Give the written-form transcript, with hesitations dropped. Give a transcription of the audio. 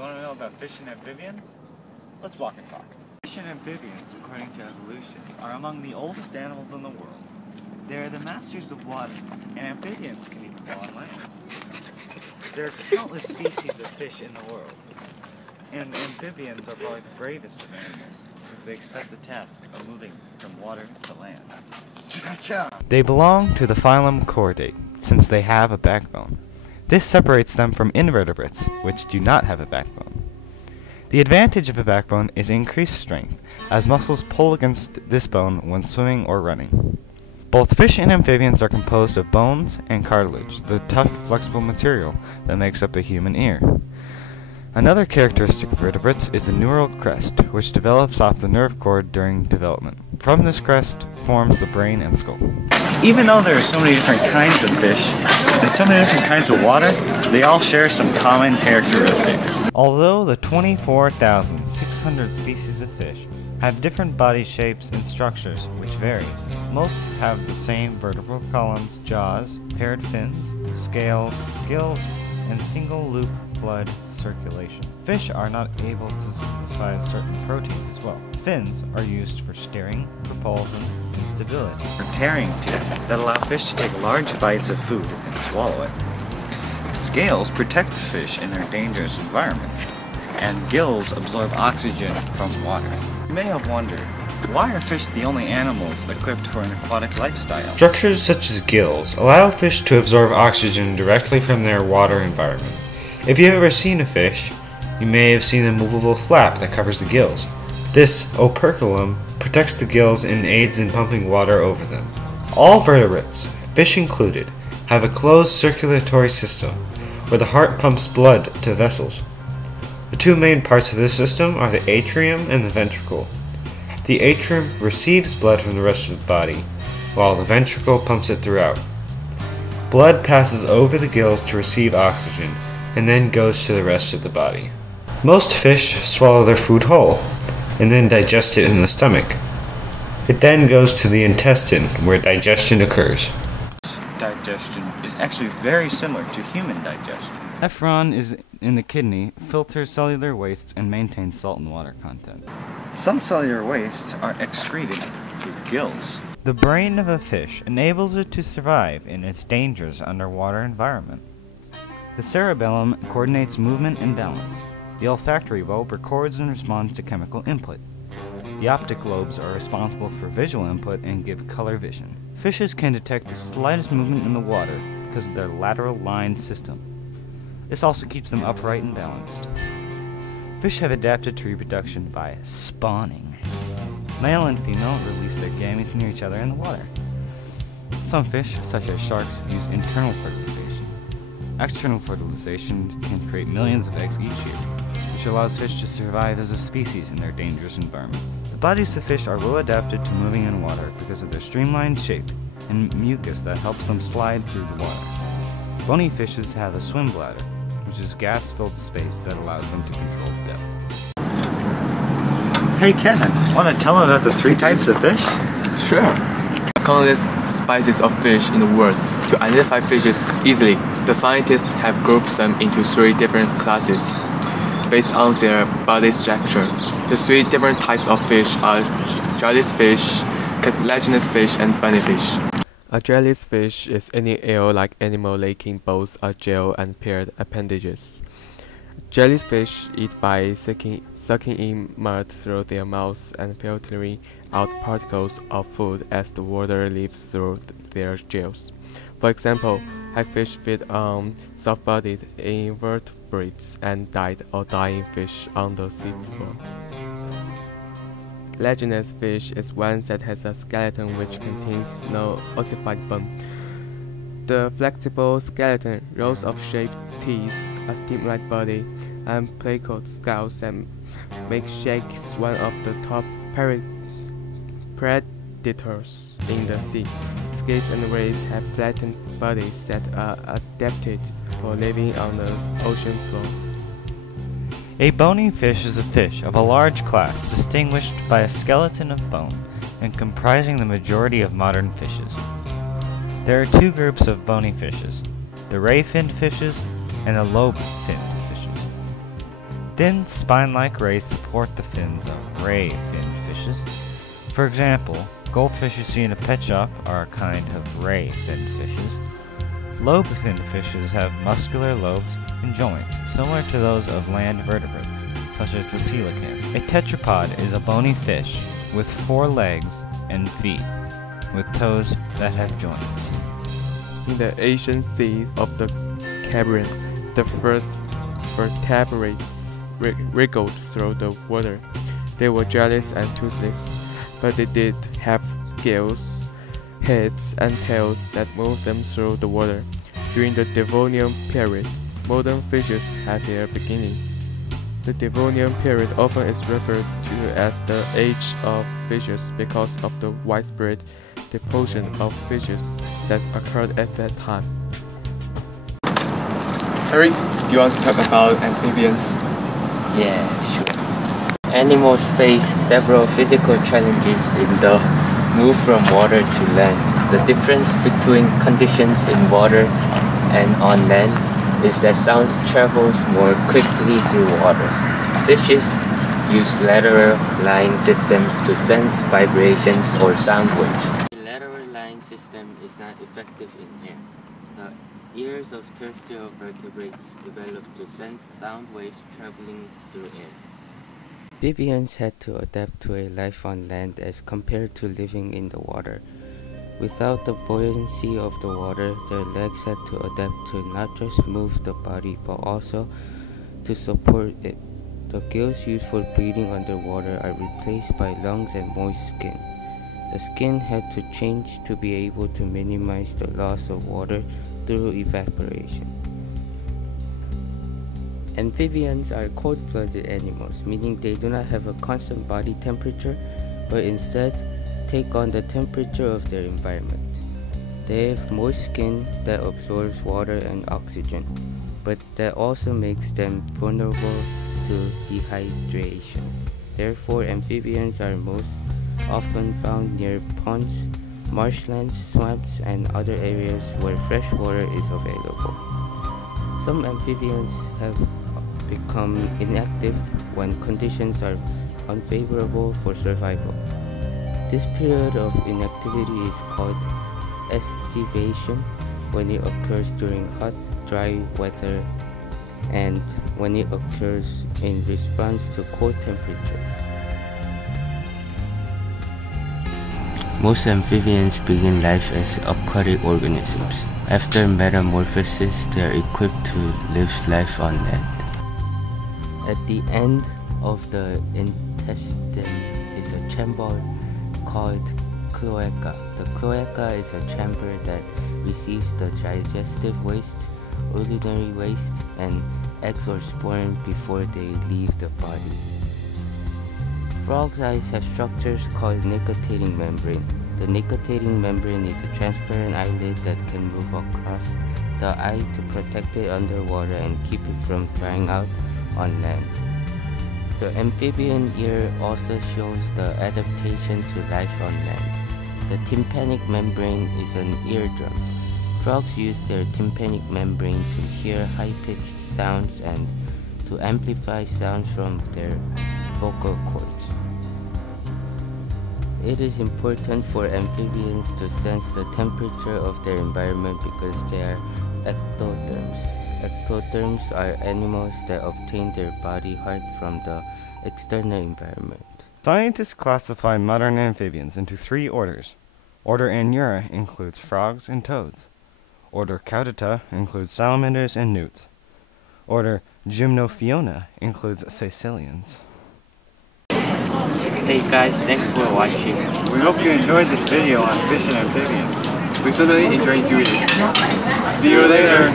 you want to know about fish and amphibians? Let's walk and talk. Fish and amphibians, according to evolution, are among the oldest animals in the world. They are the masters of water, and amphibians can even go on land. There are countless species of fish in the world, and amphibians are probably the bravest of animals, since they accept the task of moving from water to land. They belong to the phylum Chordate, since they have a backbone. This separates them from invertebrates, which do not have a backbone. The advantage of a backbone is increased strength, as muscles pull against this bone when swimming or running. Both fish and amphibians are composed of bones and cartilage, the tough, flexible material that makes up the human ear. Another characteristic of vertebrates is the neural crest, which develops off the nerve cord during development. From this crest forms the brain and skull. Even though there are so many different kinds of fish and so many different kinds of water, they all share some common characteristics. Although the 24,600 species of fish have different body shapes and structures which vary, most have the same vertebral columns, jaws, paired fins, scales, gills, and single-loop blood circulation. Fish are not able to synthesize certain proteins as well. Fins are used for steering, propulsion, and stability. Tearing teeth that allow fish to take large bites of food and swallow it. Scales protect the fish in their dangerous environment, and gills absorb oxygen from water. You may have wondered, why are fish the only animals equipped for an aquatic lifestyle? Structures such as gills allow fish to absorb oxygen directly from their water environment. If you've ever seen a fish, you may have seen a movable flap that covers the gills. This operculum protects the gills and aids in pumping water over them. All vertebrates, fish included, have a closed circulatory system where the heart pumps blood to vessels. The two main parts of this system are the atrium and the ventricle. The atrium receives blood from the rest of the body, while the ventricle pumps it throughout. Blood passes over the gills to receive oxygen, and then goes to the rest of the body. Most fish swallow their food whole, and then digest it in the stomach. It then goes to the intestine, where digestion occurs. Digestion is actually very similar to human digestion. Nephron is in the kidney, filters cellular wastes, and maintains salt and water content. Some cellular wastes are excreted through the gills. The brain of a fish enables it to survive in its dangerous underwater environment. The cerebellum coordinates movement and balance. The olfactory bulb records and responds to chemical input. The optic lobes are responsible for visual input and give color vision. Fishes can detect the slightest movement in the water because of their lateral line system. This also keeps them upright and balanced. Fish have adapted to reproduction by spawning. Male and female release their gametes near each other in the water. Some fish, such as sharks, use internal fertilization. External fertilization can create millions of eggs each year, which allows fish to survive as a species in their dangerous environment. The bodies of fish are well adapted to moving in water because of their streamlined shape and mucus that helps them slide through the water. Bony fishes have a swim bladder, which is gas-filled space that allows them to control depth. Hey Kevin, want to tell them about the 3 types of fish? Sure. Countless species of fish in the world. To identify fishes easily, the scientists have grouped them into 3 different classes based on their body structure. The 3 different types of fish are jellyfish, cartilaginous fish, and bunny fish. A jellyfish is any eel-like animal lacking both a gel and paired appendages. Jellyfish eat by sucking in mud through their mouths and filtering out particles of food as the water leaves through their gills. For example, hagfish feed on soft-bodied invertebrates and died or dying fish on the seafloor. Cartilaginous fish is one that has a skeleton which contains no ossified bone. The flexible skeleton, rows of shaped teeth, a stem-like body, and placate scales that make sharks one of the top predators in the sea. Squids and rays have flattened bodies that are adapted for living on the ocean floor. A bony fish is a fish of a large class distinguished by a skeleton of bone and comprising the majority of modern fishes. There are 2 groups of bony fishes, the ray-finned fishes and the lobe-finned fishes. Thin, spine-like rays support the fins of ray-finned fishes. For example, goldfish you see in a pet shop are a kind of ray-finned fishes. Lobe-finned fishes have muscular lobes and joints, similar to those of land vertebrates, such as the coelacanth. A tetrapod is a bony fish with 4 legs and feet, with toes that have joints. In the ancient seas of the Caribbean, the first vertebrates wriggled through the water. They were jellies and toothless, but they did have gills, heads, and tails that moved them through the water. During the Devonian period, modern fishes had their beginnings. The Devonian period often is referred to as the Age of Fishes because of the widespread depopulation of fishes that occurred at that time. Eric, do you want to talk about amphibians? Yeah, sure. Animals face several physical challenges in the move from water to land. The difference between conditions in water and on land is that sound travels more quickly through water. Fishes use lateral line systems to sense vibrations or sound waves. The lateral line system is not effective in air. The ears of terrestrial vertebrates develop to sense sound waves traveling through air. Amphibians had to adapt to a life on land as compared to living in the water. Without the buoyancy of the water, their legs had to adapt to not just move the body but also to support it. The gills used for breathing underwater are replaced by lungs and moist skin. The skin had to change to be able to minimize the loss of water through evaporation. Amphibians are cold-blooded animals, meaning they do not have a constant body temperature, but instead take on the temperature of their environment. They have moist skin that absorbs water and oxygen, but that also makes them vulnerable to dehydration. Therefore, amphibians are most often found near ponds, marshlands, swamps, and other areas where fresh water is available. Some amphibians have become inactive when conditions are unfavorable for survival. This period of inactivity is called estivation when it occurs during hot, dry weather and when it occurs in response to cold temperatures. Most amphibians begin life as aquatic organisms. After metamorphosis, they are equipped to live life on land. At the end of the intestine is a chamber called cloaca. The cloaca is a chamber that receives the digestive waste, urinary waste, and eggs or sperm before they leave the body. Frogs' eyes have structures called nictitating membrane. The nictitating membrane is a transparent eyelid that can move across the eye to protect it underwater and keep it from drying out on land. The amphibian ear also shows the adaptation to life on land. The tympanic membrane is an eardrum. Frogs use their tympanic membrane to hear high-pitched sounds and to amplify sounds from their vocal cords. It is important for amphibians to sense the temperature of their environment because they are ectotherms. Ectotherms are animals that obtain their body heat from the external environment. Scientists classify modern amphibians into 3 orders. Order Anura includes frogs and toads. Order Caudata includes salamanders and newts. Order Gymnophiona includes caecilians. Hey guys, thanks for watching. We hope you enjoyed this video on fish and amphibians. We certainly enjoyed doing it. See you later!